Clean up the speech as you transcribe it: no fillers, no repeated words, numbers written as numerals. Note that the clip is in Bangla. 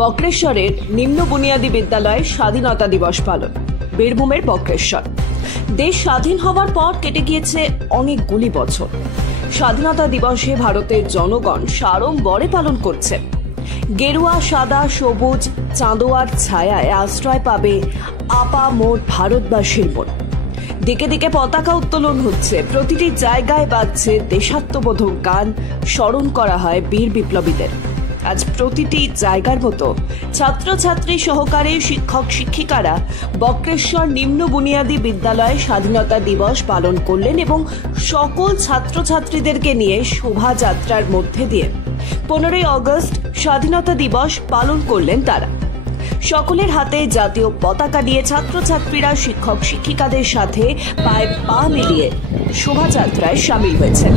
বক্রেশ্বরের নিম্ন বুনিয়াদী বিদ্যালয়ে স্বাধীনতা দিবস পালন। বীরভূমের বক্রেশ্বর। দেশ স্বাধীন হওয়ার পর কেটে গিয়েছে অনেকগুলি বছর। স্বাধীনতা দিবসে ভারতের জনগণ সাড়ম্বরে পালন করছে। গেরুয়া, সাদা, সবুজ চাঁদোয়ার ছায়ায় আশ্রয় পাবে আপামর ভারতবাসীর মন। দিকে দিকে পতাকা উত্তোলন হচ্ছে, প্রতিটি জায়গায় বাজছে দেশাত্মবোধক গান, স্মরণ করা হয় বীর বিপ্লবীদের। আজ প্রতিটি জায়গার মতো ছাত্রছাত্রী সহকারে শিক্ষক শিক্ষিকারা বক্রেশ্বর নিম্ন বুনিয়াদী বিদ্যালয়ে স্বাধীনতা দিবস পালন করলেন এবং সকল ছাত্রছাত্রীদেরকে নিয়ে শোভাযাত্রার মধ্যে দিয়ে 15ই আগস্ট স্বাধীনতা দিবস পালন করলেন তারা। সকলের হাতে জাতীয় পতাকা নিয়ে ছাত্রছাত্রীরা শিক্ষক শিক্ষিকাদের সাথে পায়ে পা মিলিয়ে শোভাযাত্রায় সামিল হয়েছেন।